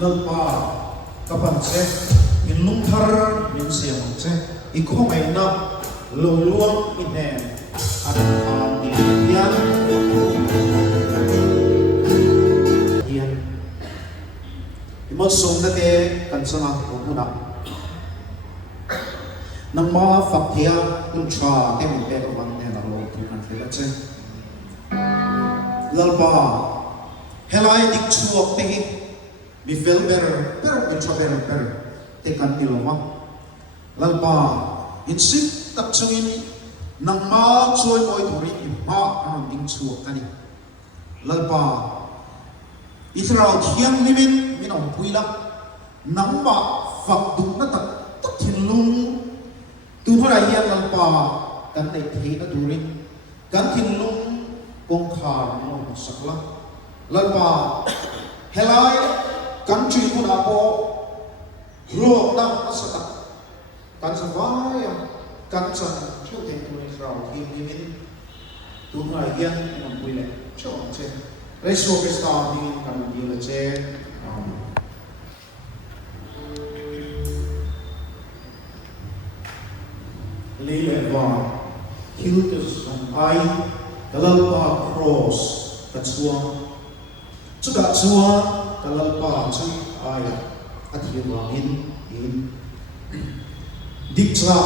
lalpa kapan che in lung thar min siam che I ko mai na lo luang in he an an yan yan imol som na te kan sama ko na nang ma faktia kun cha ke min pe ko man ne na lo tu kan fe che lalpa helai dik chuak te hi mi fel ber mi cha ber te kan ni lo ma lalpa in sit tak chungin nang ma choi moi thori I ma an ding chuak ani lalpa Israel thiam nimin minong puila nang ma fak du na tak thin lung tu hora hian lalpa kan nei thei na durin kan thin lung kong khar no sakla lalpa helai kan chui ko na po ro na asata kan sa vai kan sa chu te tu Israel thiam nimin tu hora hian minong puila chong che Reso ke starting kan di la che Leva Hiltus an ai kalalpa cross katsua chuka chua kalalpa chui ai athiwangin in dikcha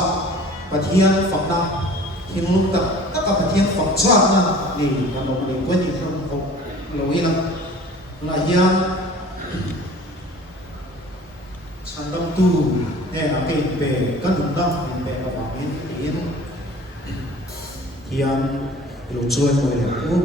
pathian fakna hinlukta taka pathian fakcha na ni kanok le kwani thang ko loina na yan sandam tu ne na pe pe kan dum na pe ka wa in hian lo chuan mo le ku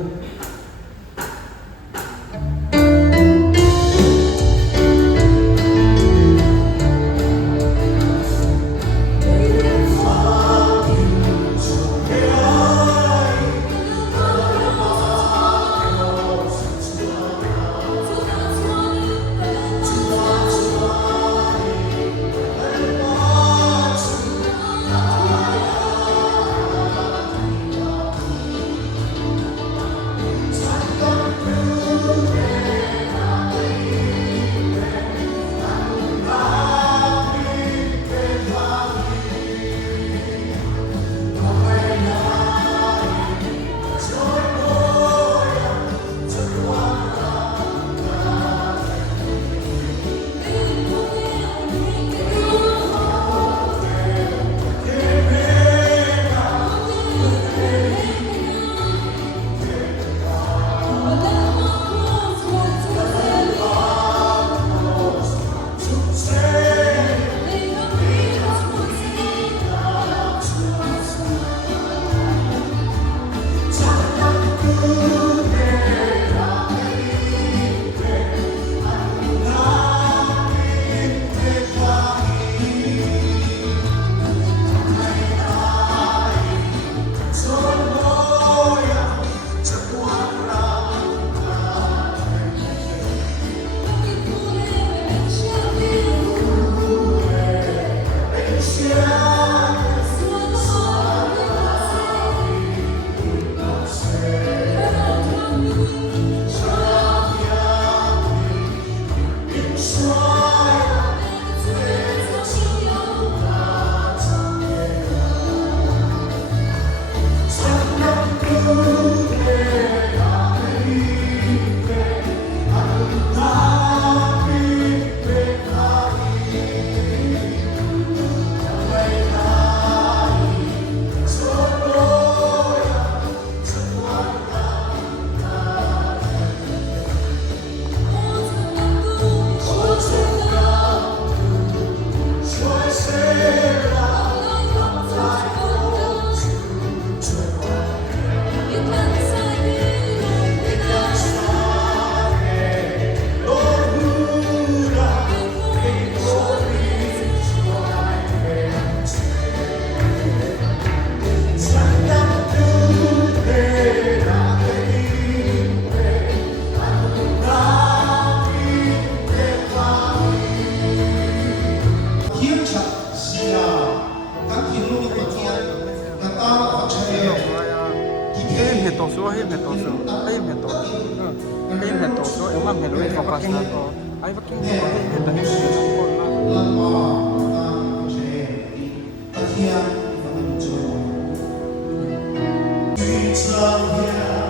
Him heto so, emang heto fokus na to. Ay, wag yung Hindi. dahil sinungkol na. Lang po, ang siya Paghiyan, mga ito. Streets of hell.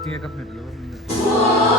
Tiga menit, 2 menit.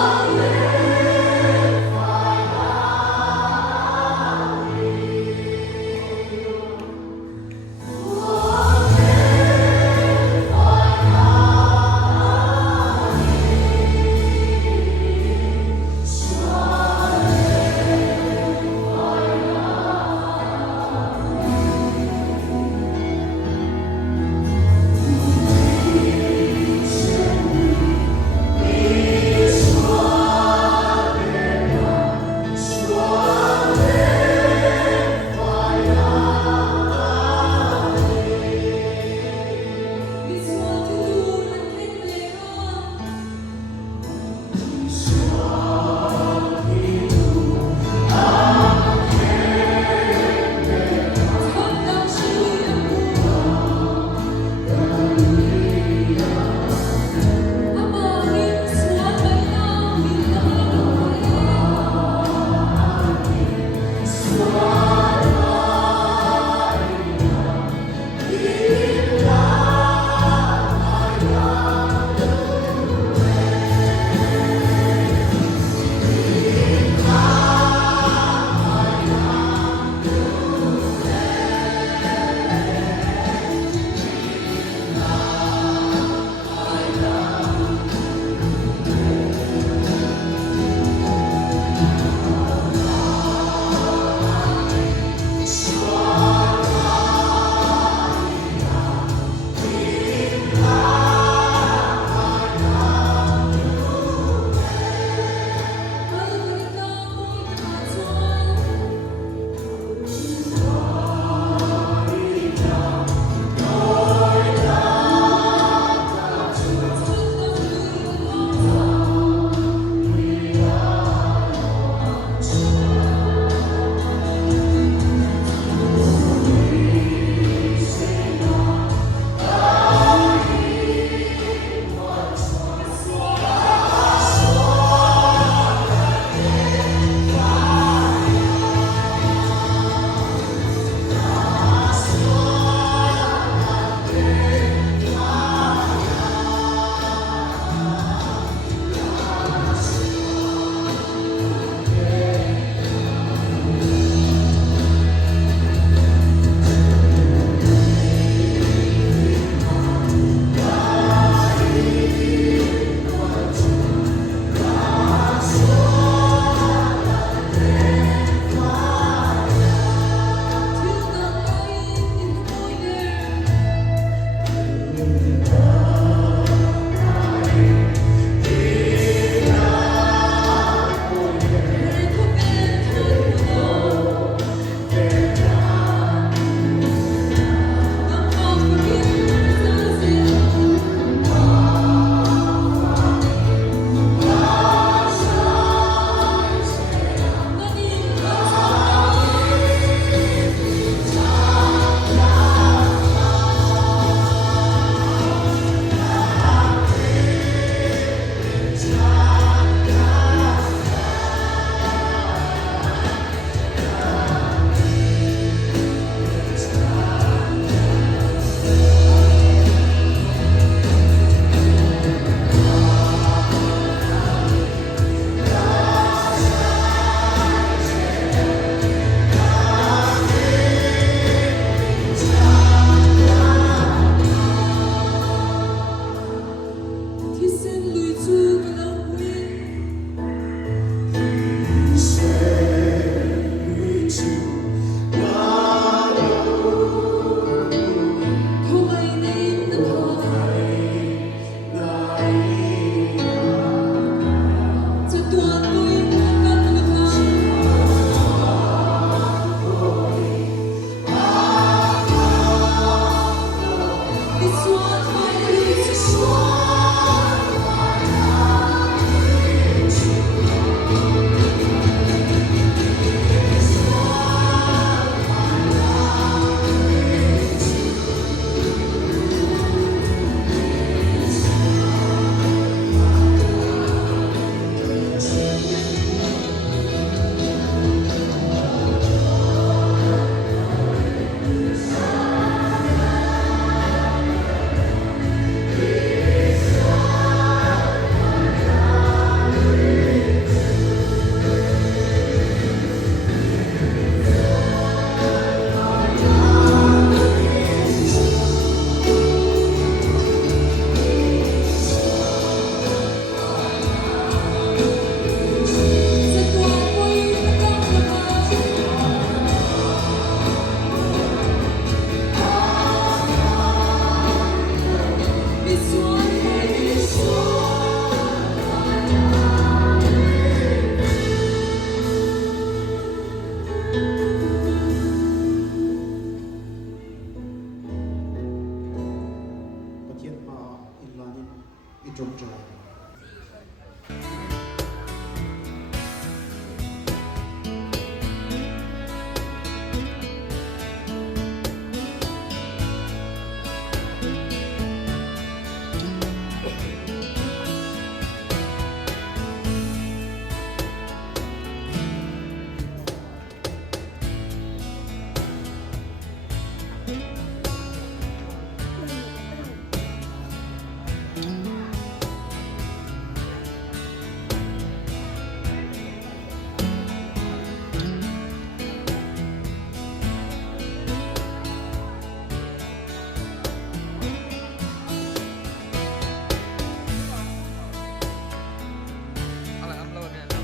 ichok-chok.อะไรอัพโหลดเนี่ย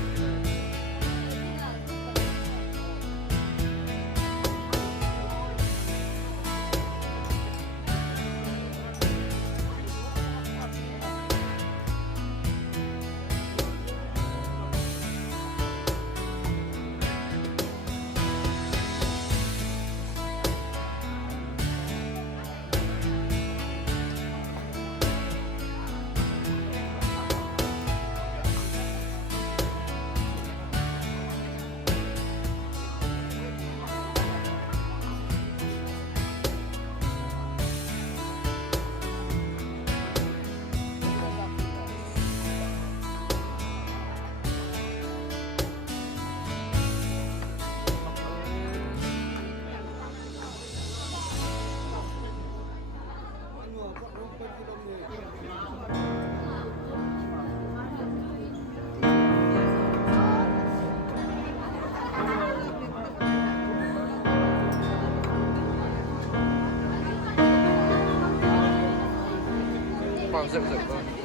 ความรู้สึก